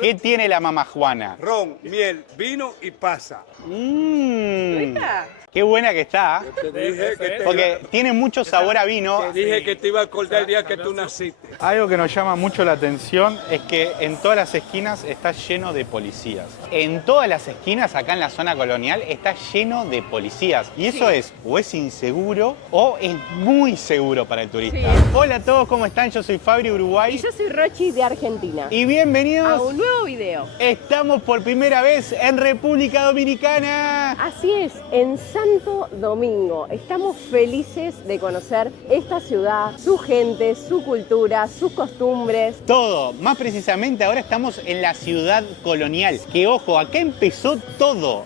¿Qué tiene la mamá Juana? Ron, miel, vino y pasa. Rica. Qué buena que está. Te dije que Porque tiene mucho sabor a vino. te dije que te iba a acordar el día que tú naciste. Algo que nos llama mucho la atención es que en todas las esquinas está lleno de policías. En todas las esquinas, acá en la zona colonial, está lleno de policías. Y eso es, o es inseguro, o es muy seguro para el turista. Sí. Hola a todos, ¿cómo están? Yo soy Fabri, Uruguay. Y yo soy Rochi de Argentina. Y A bienvenidos. un nuevo video. Estamos por primera vez en República Dominicana. Así es, en Santo Domingo. Estamos felices de conocer esta ciudad, su gente, su cultura, sus costumbres. Todo, más precisamente ahora estamos en la ciudad colonial. Que ojo, acá empezó todo,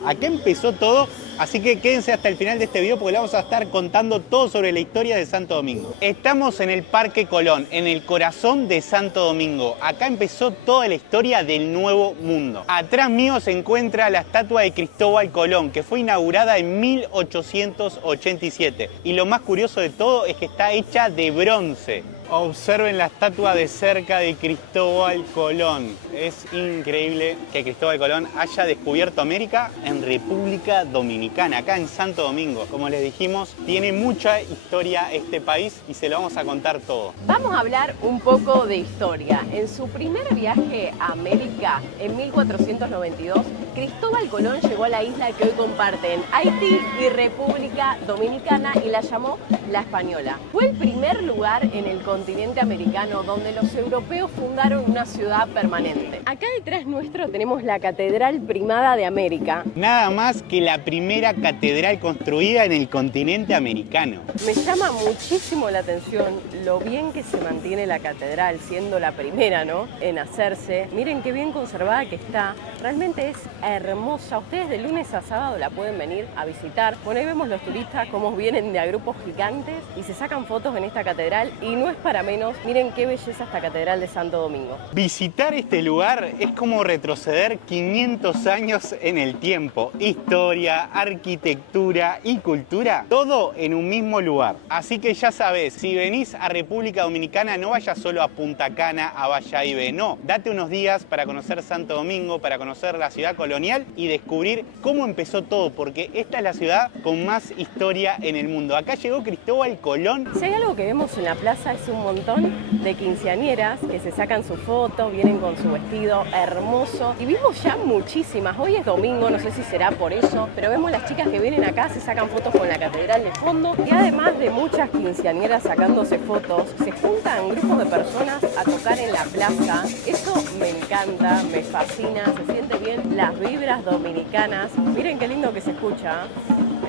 así que quédense hasta el final de este video porque le vamos a estar contando todo sobre la historia de Santo Domingo. Estamos en el Parque Colón, en el corazón de Santo Domingo. Acá empezó toda la historia del Nuevo Mundo. Atrás mío se encuentra la estatua de Cristóbal Colón, que fue inaugurada en 1887. Y lo más curioso de todo es que está hecha de bronce. Observen la estatua de cerca de Cristóbal Colón. Es increíble que Cristóbal Colón haya descubierto América en República Dominicana, acá en Santo Domingo. Como les dijimos, tiene mucha historia este país y se lo vamos a contar todo. Vamos a hablar un poco de historia. En su primer viaje a América, en 1492, Cristóbal Colón llegó a la isla que hoy comparten Haití y República Dominicana y la llamó La Española. Fue el primer lugar en el continente americano donde los europeos fundaron una ciudad permanente. Acá detrás nuestro tenemos la Catedral Primada de América. Nada más que la primera catedral construida en el continente americano. Me llama muchísimo la atención lo bien que se mantiene la catedral, siendo la primera, ¿no?, en hacerse. Miren qué bien conservada que está. Realmente es hermosa. Ustedes de lunes a sábado la pueden venir a visitar. Bueno, ahí vemos los turistas cómo vienen de a grupos gigantes y se sacan fotos en esta catedral. Y no es para menos. Miren qué belleza esta catedral de Santo Domingo. Visitar este lugar es como retroceder 500 años en el tiempo. Historia, arquitectura y cultura, todo en un mismo lugar. Así que ya sabes, si venís a República Dominicana, no vayas solo a Punta Cana, a Bayahíbe, no. Date unos días para conocer Santo Domingo, para conocer la ciudad colonial y descubrir cómo empezó todo, porque esta es la ciudad con más historia en el mundo. Acá llegó Cristóbal Colón. Si hay algo que vemos en la plaza es un montón de quinceañeras que se sacan su foto, vienen con su vestido hermoso. Y vimos ya muchísimas. Hoy es domingo, no sé si será por eso, pero vemos las chicas que vienen acá, se sacan fotos con la catedral de fondo. Y además de muchas quinceañeras sacándose fotos, se juntan grupos de personas a tocar en la plaza. Eso me encanta, me fascina, se siente bien las vibras dominicanas. Miren qué lindo que se escucha.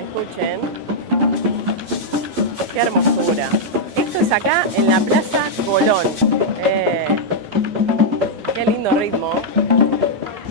Escuchen. Qué hermosura. Esto es acá en la Plaza Colón. Qué lindo ritmo.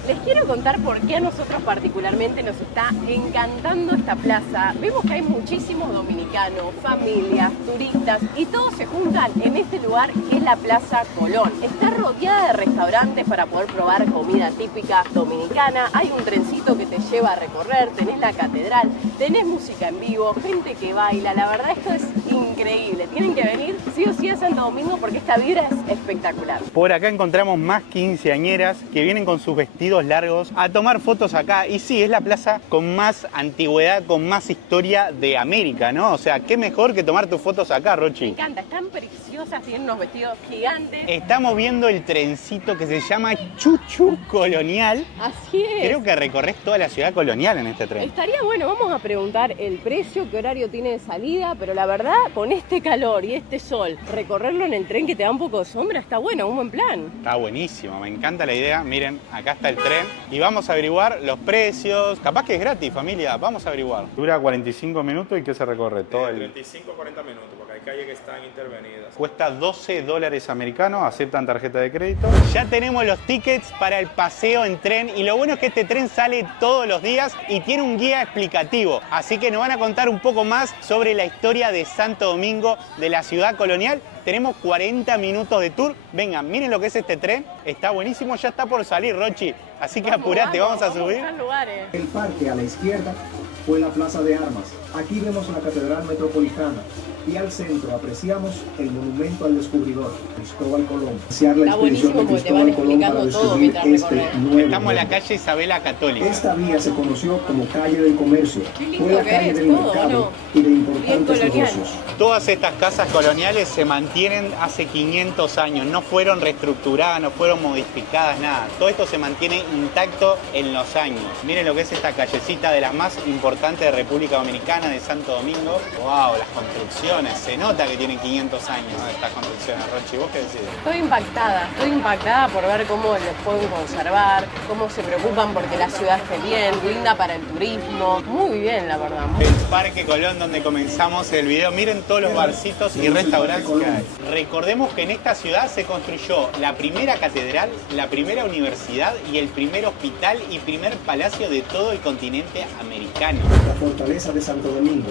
Les quiero contar por qué a nosotros particularmente nos está encantando esta plaza. Vemos que hay muchísimos dominicanos, familias, turistas y todos se juntan en este lugar que es la Plaza Colón. Está rodeada de restaurantes para poder probar comida típica dominicana. Hay un trencito que te lleva a recorrer, tenés la catedral, tenés música en vivo, gente que baila. La verdad esto es increíble. Tienen que venir sí o sí a Santo Domingo porque esta vibra es espectacular. Por acá encontramos más quinceañeras que vienen con sus vestidos largos a tomar fotos acá. Y sí, es la plaza con más antigüedad, con más historia de América, ¿no? O sea, qué mejor que tomar tus fotos acá, Rochi. Me encanta, están preciosas, tienen unos vestidos gigantes. Estamos viendo el trencito que se llama Chuchu Colonial. Así es. Creo que recorres toda la ciudad colonial en este tren. Estaría bueno, vamos a preguntar el precio, qué horario tiene de salida, pero la verdad, con este calor y este sol, recorrerlo en el tren que te da un poco de sombra está bueno, un buen plan. Está buenísimo, me encanta la idea. Miren, acá está el tren y vamos a averiguar los precios. Capaz que es gratis, familia, vamos a averiguar. Dura 45 minutos y ¿qué se recorre? Todo el... 35 40 minutos, porque hay calles que están intervenidas. Cuesta 12 dólares americanos, aceptan tarjeta de crédito. Ya tenemos los tickets para el paseo en tren y lo bueno es que este tren sale todos los días y tiene un guía explicativo. Así que nos van a contar un poco más sobre la historia de Santo Domingo, de la ciudad colonial. Tenemos 40 minutos de tour. Vengan, miren lo que es este tren. Está buenísimo, ya está por salir, Rochi. Así que apurate, vamos a subir. Lugares. El parque a la izquierda fue la Plaza de Armas, Aquí vemos la Catedral Metropolitana y al centro apreciamos el monumento al descubridor, Cristóbal Colón. Está buenísimo porque te van explicando todo mientras recorres. Estamos en la calle Isabela Católica. Esta vía se conoció como calle del comercio. Qué lindo Fue la que calle es del todo, mercado ¿no? y de Bien importantes colonial. negocios. Todas estas casas coloniales se mantienen hace 500 años, no fueron reestructuradas, no fueron modificadas, nada. Todo esto se mantiene intacto en los años. Miren lo que es esta callecita de las más importantes de República Dominicana, de Santo Domingo. ¡Wow! Las construcciones, se nota que tienen 500 años, ¿no? Estas construcciones. Rochi, ¿vos qué decís? Estoy impactada por ver cómo les pueden conservar, cómo se preocupan porque la ciudad esté bien, linda para el turismo. Muy bien, la verdad. El Parque Colón, donde comenzamos el video. Miren todos los barcitos y restaurantes que hay. Recordemos que en esta ciudad se construyó la primera catedral, la primera universidad y el primer hospital y primer palacio de todo el continente americano. La fortaleza de Santo Domingo,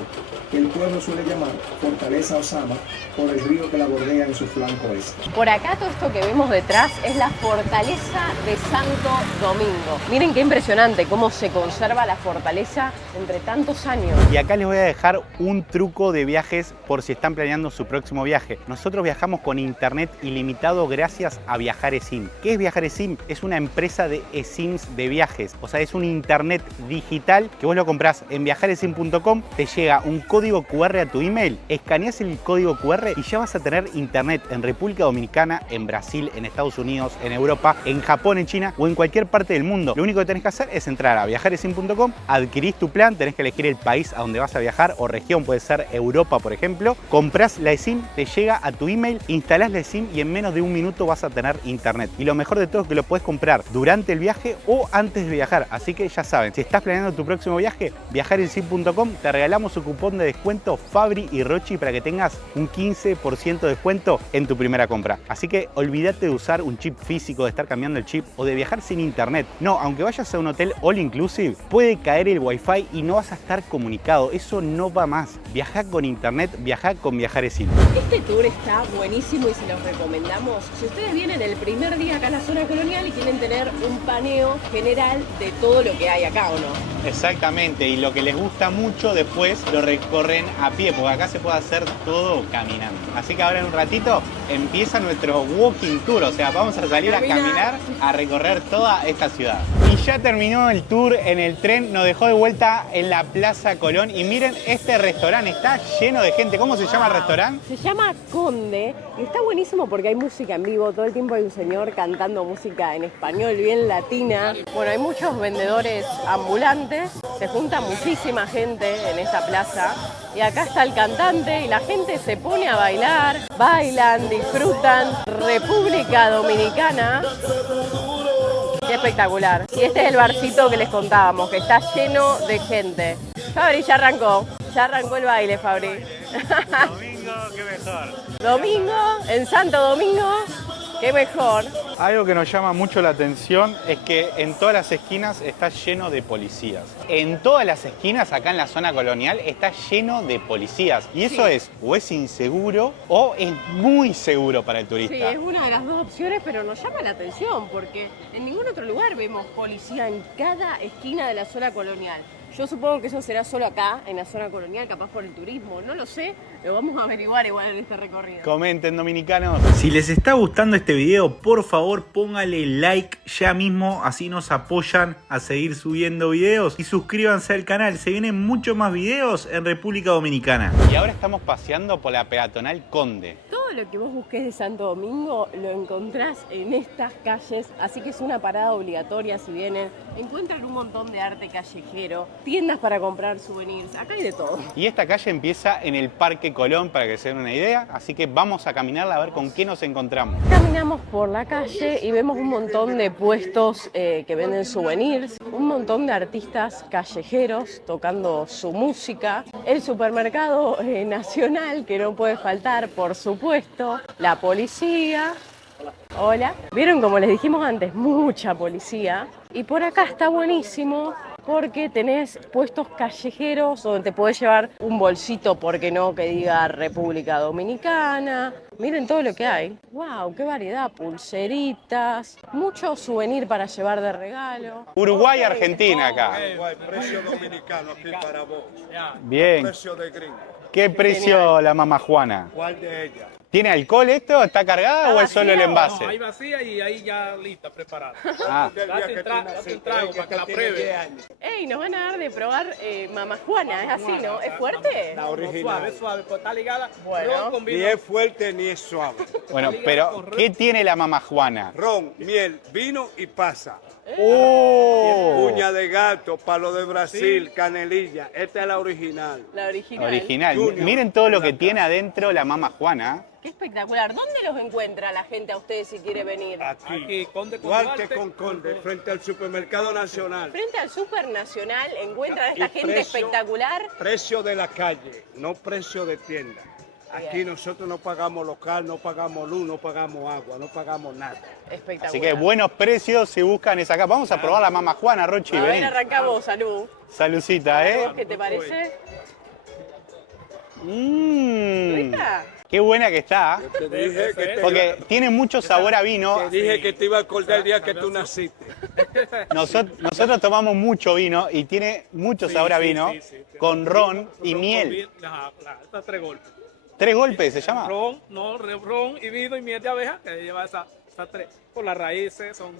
que el pueblo suele llamar Fortaleza Osama, por el río que la bordea en su flanco este. Por acá todo esto que vemos detrás es la fortaleza de Santo Domingo. Miren qué impresionante cómo se conserva la fortaleza entre tantos años. Y acá les voy a dejar un truco de viajes por si están planeando su próximo viaje. Nosotros viajamos con internet ilimitado gracias a Viajar eSIM. ¿Qué es Viajar eSIM? Es una empresa de eSIMs de viajes. O sea, es un internet digital que vos lo comprás en viajaresim.com, te llega un código QR a tu email, escaneás el código QR y ya vas a tener internet en República Dominicana, en Brasil, en Estados Unidos, en Europa, en Japón, en China o en cualquier parte del mundo. Lo único que tenés que hacer es entrar a viajaresim.com, adquirís tu plan, tenés que elegir el país a donde vas a viajar o región, puede ser Europa, por ejemplo. Comprás la eSIM, te llega a tu email, instalás la eSIM y en menos de un minuto vas a tener internet. Y lo mejor de todo es que lo puedes comprar durante el viaje o antes de viajar. Así que ya saben, si estás planeando tu próximo viaje, viajaresim.com, te regalamos un cupón de descuento Fabri y Rochi para que tengas un 15% de descuento en tu primera compra. Así que olvídate de usar un chip físico, de estar cambiando el chip o de viajar sin internet. No, aunque vayas a un hotel all inclusive, puede caer el wifi y no vas a estar comunicado. Eso no va más. Viaja con internet, viaja con Viajaresim. Este tour está buenísimo y se los recomendamos. Si ustedes vienen el primer día acá a la zona colonial y quieren tener un paneo general de todo lo que hay acá, ¿o no? Exactamente, y lo que les gusta mucho después lo recorren a pie, porque acá se puede hacer todo caminando. Así que ahora en un ratito empieza nuestro walking tour, o sea, vamos a salir a caminar, a recorrer toda esta ciudad. Y ya terminó el tour en el tren, nos dejó de vuelta en la Plaza Colón y miren este restaurante, está lleno de gente. ¿Cómo se llama el restaurante? Se llama Conde y está buenísimo porque hay música en vivo, todo el tiempo hay un señor cantando música en español, bien latina. Bueno, hay muchos vendedores ambulantes, se junta muchísima gente en esta plaza y acá está el cantante y la gente se pone a bailar, bailan, disfrutan. República Dominicana. Qué espectacular. Y este es el barcito que les contábamos, que está lleno de gente. Fabri, ya arrancó el baile, Fabri. Domingo, qué mejor. Domingo, en Santo Domingo, qué mejor. Algo que nos llama mucho la atención es que en todas las esquinas está lleno de policías. En todas las esquinas acá en la zona colonial está lleno de policías. Y eso es o es inseguro o es muy seguro para el turista. Sí, es una de las dos opciones, pero nos llama la atención porque en ningún otro lugar vemos policía en cada esquina de la zona colonial. Yo supongo que eso será solo acá, en la zona colonial, capaz por el turismo, no lo sé, lo vamos a averiguar igual en este recorrido. Comenten, dominicanos. Si les está gustando este video, por favor póngale like ya mismo, así nos apoyan a seguir subiendo videos y suscríbanse al canal, se vienen muchos más videos en República Dominicana. Y ahora estamos paseando por la peatonal Conde. Todo lo que vos busques de Santo Domingo lo encontrás en estas calles, así que es una parada obligatoria si vienen. Encuentran un montón de arte callejero, tiendas para comprar souvenirs, acá hay de todo. Y esta calle empieza en el Parque Colón, para que se den una idea, así que vamos a caminarla a ver con qué nos encontramos. Caminamos por la calle y vemos un montón de puestos que venden souvenirs, un montón de artistas callejeros tocando su música, el supermercado nacional que no puede faltar, por supuesto, la policía. Hola. Vieron, como les dijimos antes, mucha policía. Y por acá está buenísimo porque tenés puestos callejeros donde te podés llevar un bolsito, porque no, que diga República Dominicana. Miren todo lo que hay. ¡Wow! ¡Qué variedad! Pulseritas, mucho souvenir para llevar de regalo. Uruguay, Ok. Argentina acá. Igual, precio dominicano aquí para vos. Bien. Precio de gringo. ¿Qué precio la mamá Juana? ¿Cuál de ellas? ¿Tiene alcohol esto? ¿Está cargada o es solo el vacía o envase? No, ahí vacía y ahí ya lista, preparada. Ah, Del día Date que un tú trago naciste, para que la tiene pruebe. 10 años. ¡Ey! Nos van a dar de probar mamá Juana, es así, ¿no? ¿Es fuerte? La original. Suave, pues está ligada. Bueno. Ron con Ni vino. es fuerte ni es suave. bueno, pero ¿qué tiene la mamá Juana? Ron, miel, vino y pasa. ¡Oh! Uña de gato, palo de Brasil, canelilla. Esta es la original. La original. Original. Junior. Miren todo lo que tiene adentro la mamá Juana. ¡Qué espectacular! ¿Dónde los encuentra la gente a ustedes si quiere venir? Aquí. Aquí, Conde con Duarte Duarte. con Conde, frente al Supermercado Nacional. Frente al Super Nacional encuentran a esta Y gente precio- espectacular. Precio de la calle, no precio de tienda. Aquí Bien. nosotros no pagamos local, no pagamos luz, no pagamos agua, no pagamos nada. Espectacular. Así que buenos precios si buscan esa acá. Vamos a probar la mamá Juana, Rochi, A ver, vení. arrancamos, salud. Salucita, ¿eh? ¿Qué te parece? Mmm. ¿Rica? Qué buena que está. Te dije que te, Porque tiene mucho sabor a vino. te dije que te iba a acordar el día que tú naciste. Nosotros tomamos mucho vino y tiene mucho sabor a vino con ron y miel. Estas 3 golpes. 3 golpes se llama. Ron, no, ron y vino y miel de abeja, que lleva esas 3. Por las raíces son...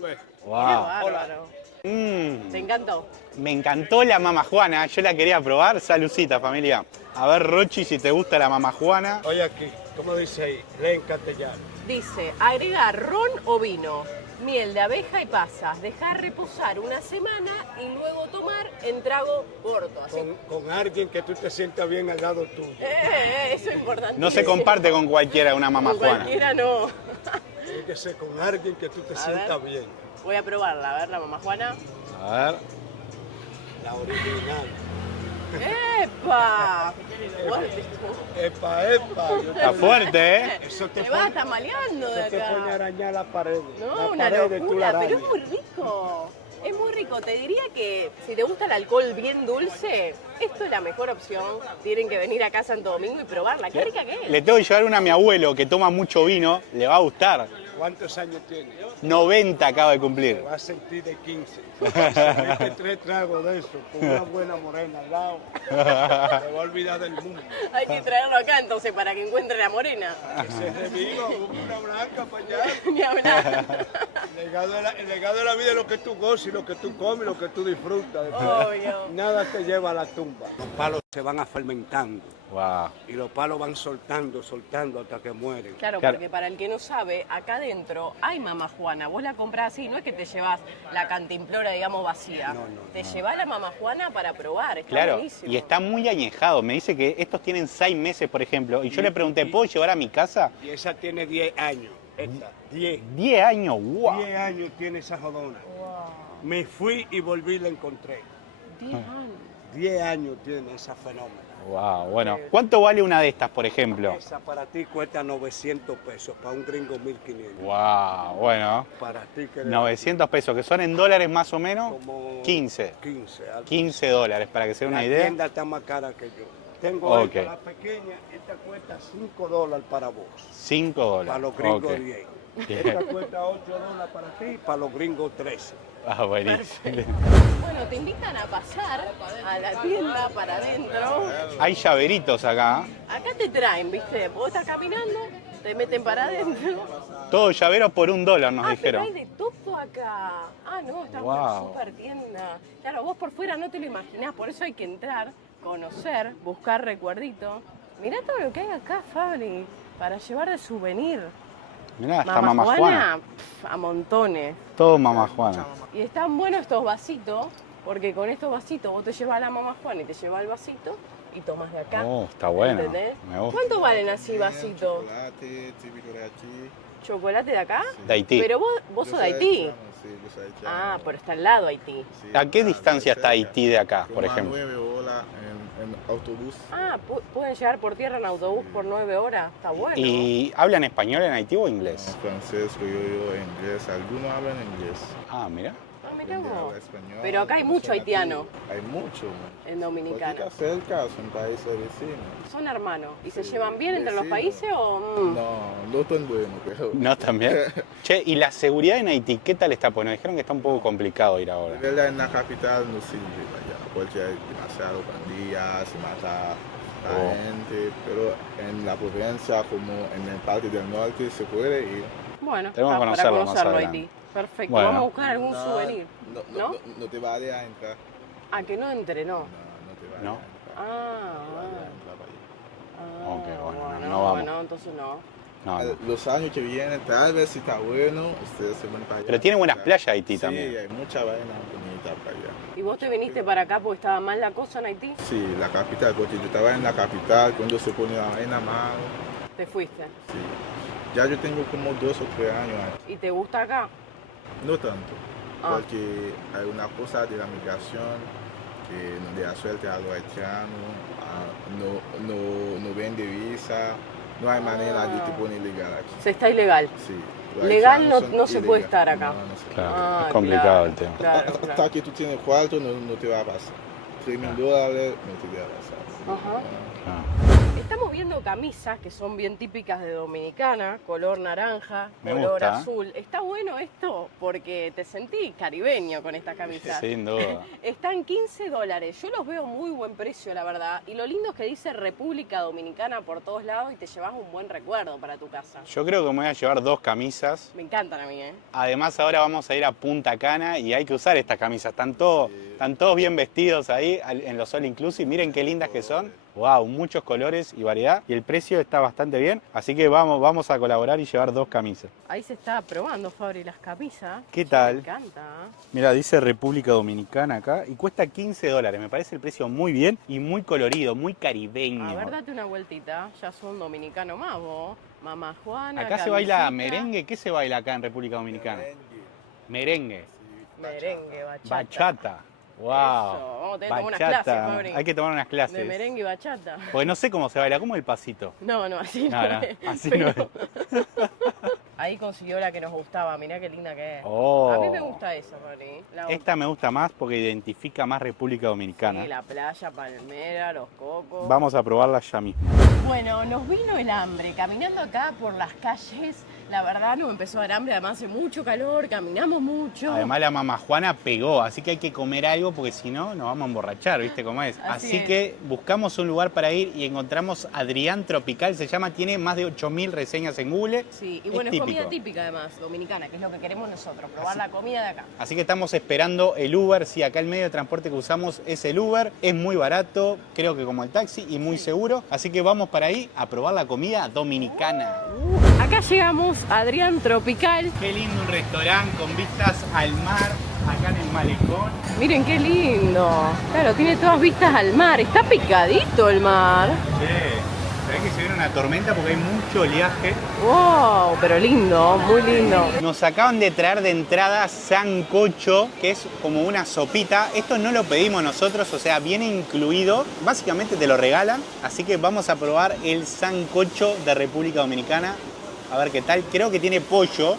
Pues, Qué Wow. bárbaro. Mm. ¿Te encantó? Me encantó la mamá Juana, yo la quería probar. Salucita, familia. A ver, Rochi, si te gusta la mamá Juana. Oye aquí, ¿cómo dice ahí? Lee en castellano. Dice, agregar ron o vino, miel de abeja y pasas, dejar reposar una semana y luego tomar en trago corto. Así. Con alguien que tú te sientas bien al lado tuyo. Eso es importante. No se comparte con cualquiera una mamá Con Juana. cualquiera no. Tiene que ser con alguien que tú te A sientas ver. bien. Voy a probarla, a ver la mamá Juana. A ver. La original. ¡Epa! Fuerte. Epa, epa. Yo te Está digo, fuerte, ¿eh? Eso te Te vas pone, tambaleando de eso te pone a acá. arañar la pared. No, la una pared tú la locura, pero es arañas. muy rico. Es muy rico. Te diría que si te gusta el alcohol bien dulce, esto es la mejor opción. Tienen que venir acá a Santo Domingo y probarla. Qué rica que es. Le tengo que llevar una a mi abuelo que toma mucho vino. Le va a gustar. ¿Cuántos años tienes? 90 acaba de cumplir. Te vas a sentir de 15. Se mete 3 tragos de eso, con una buena morena al lado. Te va a olvidar del mundo. Hay que traerlo acá entonces para que encuentre la morena. Que se reviva, busca una blanca para allá. Ni hablar. El legado de la vida es lo que tú gozas y lo que tú comes, lo que tú disfrutas. Obvio. Nada te lleva a la tumba. Los palos se van fermentando Wow. y los palos van soltando hasta que mueren. Claro, Claro. porque para el que no sabe, acá adentro hay mamá Juana. Vos la comprás así, no es que te llevas la cantimplora, digamos, vacía. No, te llevas la mamá Juana para probar. Está Claro, buenísimo. y está muy añejado. Me dice que estos tienen 6 meses, por ejemplo. Y yo le pregunté, ¿puedo llevar a mi casa? Y esa tiene 10 años. Esta, 10. 10 años, wow. 10 años tiene esa jodona. Me fui y volví y la encontré. 10 años. 10 años tiene esa fenómeno. Wow, bueno. ¿Cuánto vale una de estas, por ejemplo? Esa para ti cuesta 900 pesos, para un gringo 1500. Wow, bueno. Para ti que 900 pesos, que son en dólares más o menos. como 15. 15. algo. 15 dólares, para que se dé una La idea. tienda está más cara que yo. Tengo Ok. esta, la pequeña, esta cuesta $5 para vos. 5 dólares. Para los gringos Ok. 10. Bien. Esta cuesta $8 para ti, para los gringos 13. Ah, buenísimo. Bueno, te invitan a pasar a la tienda para adentro. Hay llaveritos acá. Acá te traen, ¿viste? Vos estás caminando, te meten para adentro. Todos llaveros por $1, nos Pero hay dijeron. de todo acá. Ah, no, está Wow. una super tienda. Claro, vos por fuera no te lo imaginás, por eso hay que entrar, conocer, buscar recuerdito. Mirá todo lo que hay acá, Fabri, para llevar de souvenir. Mirá, está mamá Juana. A montones. Todo mamá Juana. Y están buenos estos vasitos, porque con estos vasitos vos te llevas a la mamá Juana y te llevas el vasito y tomas de acá. Oh, está bueno. ¿Entendés? Me gusta. ¿Cuánto valen así vasitos? Chocolate, típico de aquí. ¿Chocolate de acá? De Haití. Pero vos Yo sos de soy Haití. haitiano, sí, yo soy haitiano. Ah, pero está al lado Haití. Sí, ¿A qué distancia está cerca. Haití de acá, por Como a ejemplo? 9 horas En autobús. Ah, pueden llegar por tierra en autobús por 9 horas. Está bueno. ¿Y hablan español en Haití o inglés? Francés, criollo, inglés. Algunos hablan inglés. Ah, mira. Ah, mirá Gente vos. habla español, Pero acá hay mucho son haitiano nativos. Hay mucho. en Porque Dominicana. está cerca, son países vecinos. ¿Son hermanos? ¿Y se Sí, llevan bien entre los vecinos. países o...? No tan bueno, pero... ¿No también? Che, ¿y la seguridad en Haití qué tal está? Pues nos dijeron que está un poco complicado ir ahora. De verdad, en la capital no sirve allá, porque hay demasiado pandillas, se mata a Oh. gente, pero en la provincia, como en el parte del norte, se puede ir. Bueno, Tenemos que para conocerlo más conocerlo adelante. Haití. Perfecto. Bueno. Vamos a buscar algún souvenir. ¿No? No te vale a entrar. Ah, que no entre, no. No te vale No. a entrar. Ah, No te vale a entrar para allá. ah, Ok, bueno, bueno, no vamos. bueno, entonces no. No, no. Los años que vienen, tal vez si está bueno, ustedes se van para allá. Pero tiene buenas playas Haití Sí, también. hay mucha vaina bonita para allá. ¿Y vos te viniste para acá porque estaba mal la cosa en Haití? Sí, la capital, porque yo estaba en la capital cuando se pone la vaina mal. Te fuiste. Sí. Ya yo tengo como 2 o 3 años aquí. ¿Y te gusta acá? No tanto, Ah. porque hay una cosa de la migración que no da suerte a los haitianos, no vende visa, no hay manera de te poner legal aquí. Se está ilegal. Sí, los Legal haitianos no, son no se puede ilegales. estar acá. No, no se Claro, Ah, es complicado claro, el tema. Claro, Hasta claro. que tú tienes cuarto no te va a pasar. $3,000 no te va a pasar. Ajá. Ah. Estamos viendo camisas que son bien típicas de Dominicana, color naranja, Me color gusta. azul. Está bueno esto porque te sentí caribeño con estas camisas. Sin duda. Están $15. Yo los veo muy buen precio, la verdad. Y lo lindo es que dice República Dominicana por todos lados y te llevas un buen recuerdo para tu casa. Yo creo que me voy a llevar 2 camisas. Me encantan a mí, ¿eh? Además ahora vamos a ir a Punta Cana y hay que usar estas camisas. Están todos bien vestidos ahí en los All Inclusive. Miren qué lindas que son. Wow, muchos colores y variedad. Y el precio está bastante bien. Así que vamos a colaborar y llevar 2 camisas. Ahí se está probando, Fabri, las camisas. ¿Qué Me tal? encanta. Mira, dice República Dominicana acá y cuesta $15. Me parece el precio muy bien y muy colorido, muy caribeño. A ver, date una vueltita. Ya son dominicano más vos. Mamá Juana. Acá se baila camisita. merengue. ¿Qué se baila acá en República Dominicana? Merengue. Merengue, bachata. Bachata. Wow. Eso, vamos a tener que tomar unas clases, Fabri. Hay que tomar unas clases. De merengue y bachata. Porque no sé cómo se baila, ¿cómo es el pasito? No, así No, no, no, es. así Pero- no Ahí consiguió la que nos gustaba, mirá qué linda que es. Oh. A mí me gusta esa, Fabri. La Esta me gusta más porque identifica más República Dominicana. Sí, la playa, palmera, los cocos. Vamos a probarla ya mismo. Bueno, nos vino el hambre. Caminando acá por las calles, la verdad nos empezó a dar hambre. Además hace mucho calor, caminamos mucho. Además la mamá Juana pegó, así que hay que comer algo porque si no nos vamos a emborrachar, ¿viste cómo es? Así Así es. que buscamos un lugar para ir y encontramos Adrián Tropical, se llama, tiene más de 8.000 reseñas en Google. Sí, y bueno, es comida típico. típica además, dominicana, que es lo que queremos nosotros, probar Así- la comida de acá. Así que estamos esperando el Uber. Sí, acá el medio de transporte que usamos es el Uber. Es muy barato, creo que como el taxi, y muy seguro. Así que vamos para ahí a probar la comida dominicana. Acá llegamos a Adrián Tropical. Qué lindo un restaurante con vistas al mar, acá en el malecón. Miren qué lindo. Claro, tiene todas vistas al mar. Está picadito el mar. ¿Sabés que se viene una tormenta porque hay mucho oleaje? Wow, pero lindo, muy lindo. Nos acaban de traer de entrada sancocho, que es como una sopita. Esto no lo pedimos nosotros, o sea, viene incluido. Básicamente te lo regalan. Así que vamos a probar el sancocho de República Dominicana. A ver qué tal. Creo que tiene pollo.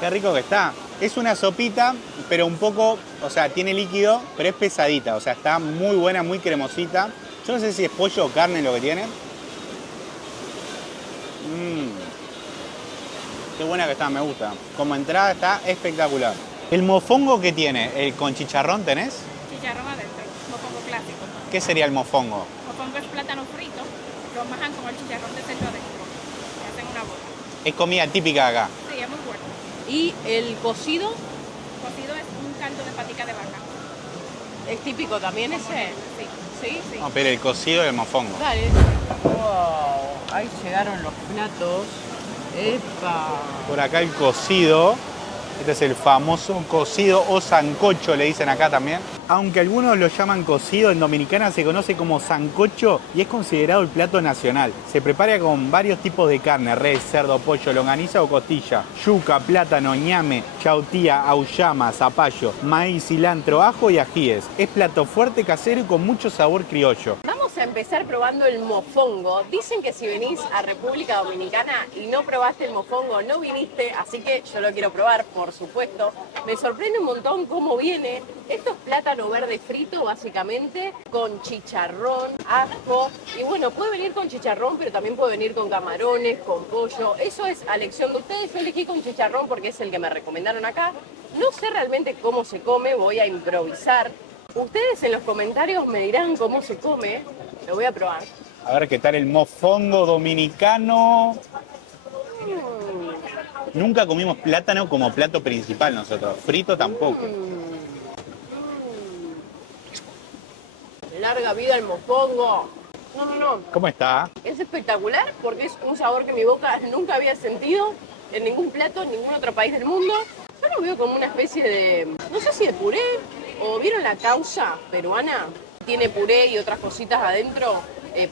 Qué rico que está. Es una sopita, pero un poco, o sea, tiene líquido, pero es pesadita. O sea, está muy buena, muy cremosita. Yo no sé si es pollo o carne lo que tiene. Qué buena que está, me gusta. Como entrada está espectacular. ¿El mofongo que tiene? ¿El con chicharrón tenés? Chicharrón adentro, mofongo clásico. ¿Qué sería el mofongo? Mofongo es plátano frito, lo majan con el chicharrón de cerdo adentro. Y hacen una bola. Es comida típica de acá. Sí, es muy bueno. ¿Y el cocido? Cocido es un caldo de patica de vaca. ¿Es típico también ese? Sí. ¿Sí? Sí. No, pero el cocido y el mofongo. Dale. Wow, ahí llegaron los platos. ¡Epa! Por acá el cocido. Este es el famoso cocido o sancocho, le dicen acá también. Aunque algunos lo llaman cocido, en Dominicana se conoce como sancocho y es considerado el plato nacional. Se prepara con varios tipos de carne, res, cerdo, pollo, longaniza o costilla, yuca, plátano, ñame, chautía, auyama, zapallo, maíz, cilantro, ajo y ajíes. Es plato fuerte, casero y con mucho sabor criollo. Vamos a empezar probando el mofongo. Dicen que si venís a República Dominicana y no probaste el mofongo, no viniste, así que yo lo quiero probar, por supuesto. Me sorprende un montón cómo viene. Esto es plátano verde frito, básicamente, con chicharrón, ajo. Y bueno, puede venir con chicharrón, pero también puede venir con camarones, con pollo. Eso es a elección de ustedes. Yo elegí con chicharrón porque es el que me recomendaron acá. No sé realmente cómo se come, voy a improvisar. Ustedes en los comentarios me dirán cómo se come. Lo voy a probar. A ver qué tal el mofongo dominicano. Nunca comimos plátano como plato principal nosotros. Frito tampoco. Larga vida el mofongo. No. ¿Cómo está? Es espectacular porque es un sabor que mi boca nunca había sentido en ningún plato, en ningún otro país del mundo. Yo lo veo como una especie de, no sé si de puré, o ¿vieron la causa peruana? Tiene puré y otras cositas adentro,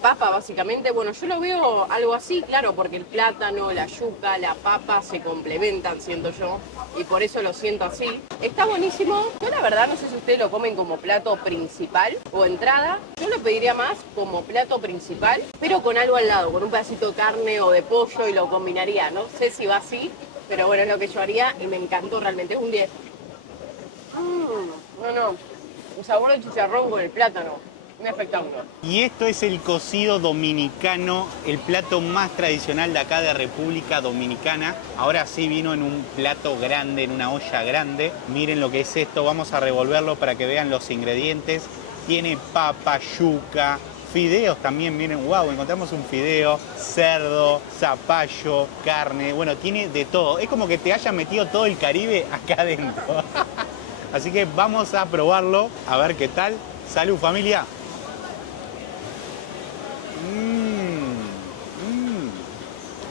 papa básicamente. Bueno, yo lo veo algo así, claro, porque el plátano, la yuca, la papa se complementan, siento yo, y por eso lo siento así. Está buenísimo. Yo la verdad no sé si ustedes lo comen como plato principal o entrada. Yo lo pediría más como plato principal, pero con algo al lado, con un pedacito de carne o de pollo y lo combinaría. No sé si va así, pero bueno, es lo que yo haría y me encantó realmente. Es un 10. No. Un sabor de chicharrón con el plátano. Un espectáculo. Y esto es el cocido dominicano, el plato más tradicional de acá de República Dominicana. Ahora sí vino en un plato grande, en una olla grande. Miren lo que es esto, vamos a revolverlo para que vean los ingredientes. Tiene papa, yuca, fideos también, miren, wow, encontramos un fideo, cerdo, zapallo, carne, bueno, tiene de todo. Es como que te hayan metido todo el Caribe acá adentro. Así que vamos a probarlo, a ver qué tal. Salud, familia.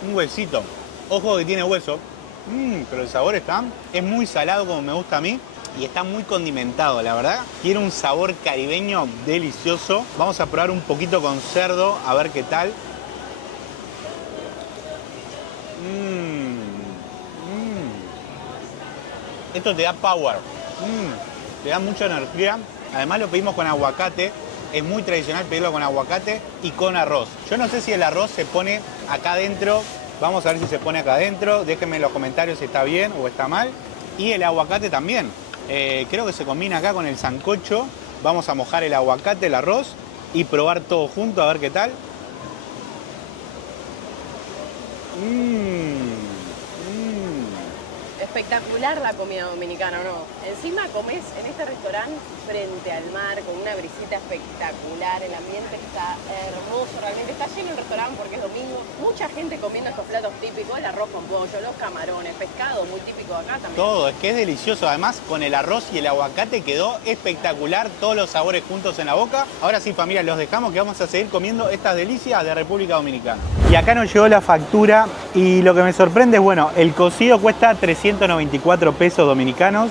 Un huesito. Ojo que tiene hueso. Pero el sabor es muy salado como me gusta a mí. Y está muy condimentado, la verdad. Tiene un sabor caribeño delicioso. Vamos a probar un poquito con cerdo, a ver qué tal. Esto te da power. Te da mucha energía. Además lo pedimos con aguacate. Es muy tradicional pedirlo con aguacate y con arroz. Yo no sé si el arroz se pone acá adentro. Vamos a ver si se pone acá adentro. Déjenme en los comentarios si está bien o está mal. Y el aguacate también. Creo que se combina acá con el sancocho. Vamos a mojar el aguacate, el arroz y probar todo junto a ver qué tal. Espectacular la comida dominicana, ¿no? Encima comés en este restaurante frente al mar con una brisita espectacular, el ambiente está hermoso, realmente está lleno el restaurante porque es domingo, mucha gente comiendo estos platos típicos, el arroz con pollo, los camarones, pescado muy típico de acá también. Todo, es que es delicioso, además con el arroz y el aguacate quedó espectacular, todos los sabores juntos en la boca. Ahora sí, familia, los dejamos que vamos a seguir comiendo estas delicias de República Dominicana. Y acá nos llegó la factura y lo que me sorprende es, bueno, el cocido cuesta 394 pesos dominicanos,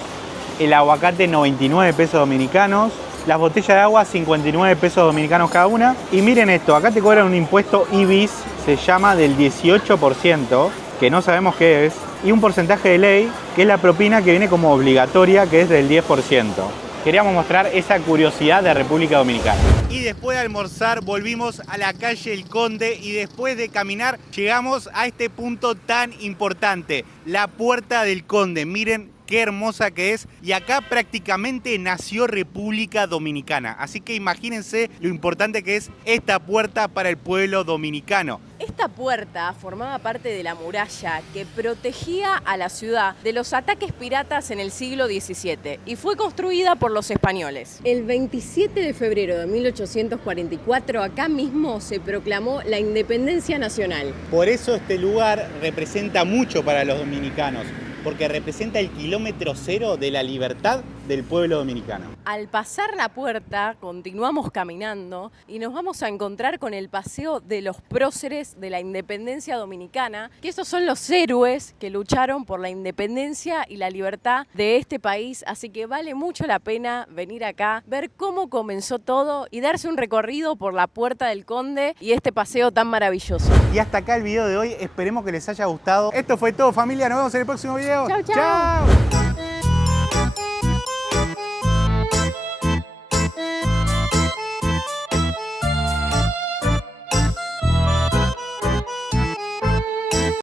el aguacate 99 pesos dominicanos, las botellas de agua 59 pesos dominicanos cada una. Y miren esto, acá te cobran un impuesto IBIS, se llama del 18%, que no sabemos qué es, y un porcentaje de ley, que es la propina que viene como obligatoria, que es del 10%. Queríamos mostrar esa curiosidad de República Dominicana. Y después de almorzar volvimos a la calle El Conde y después de caminar llegamos a este punto tan importante, la Puerta del Conde. Miren qué hermosa que es y acá prácticamente nació República Dominicana. Así que imagínense lo importante que es esta puerta para el pueblo dominicano. Esta puerta formaba parte de la muralla que protegía a la ciudad de los ataques piratas en el siglo XVII y fue construida por los españoles. El 27 de febrero de 1844 acá mismo se proclamó la independencia nacional. Por eso este lugar representa mucho para los dominicanos, porque representa el kilómetro cero de la libertad del pueblo dominicano. Al pasar la puerta, continuamos caminando y nos vamos a encontrar con el paseo de los próceres de la independencia dominicana, que esos son los héroes que lucharon por la independencia y la libertad de este país, así que vale mucho la pena venir acá, ver cómo comenzó todo y darse un recorrido por la Puerta del Conde y este paseo tan maravilloso. Y hasta acá el video de hoy, esperemos que les haya gustado. Esto fue todo, familia, nos vemos en el próximo video. Chau, chau. ¡Chao!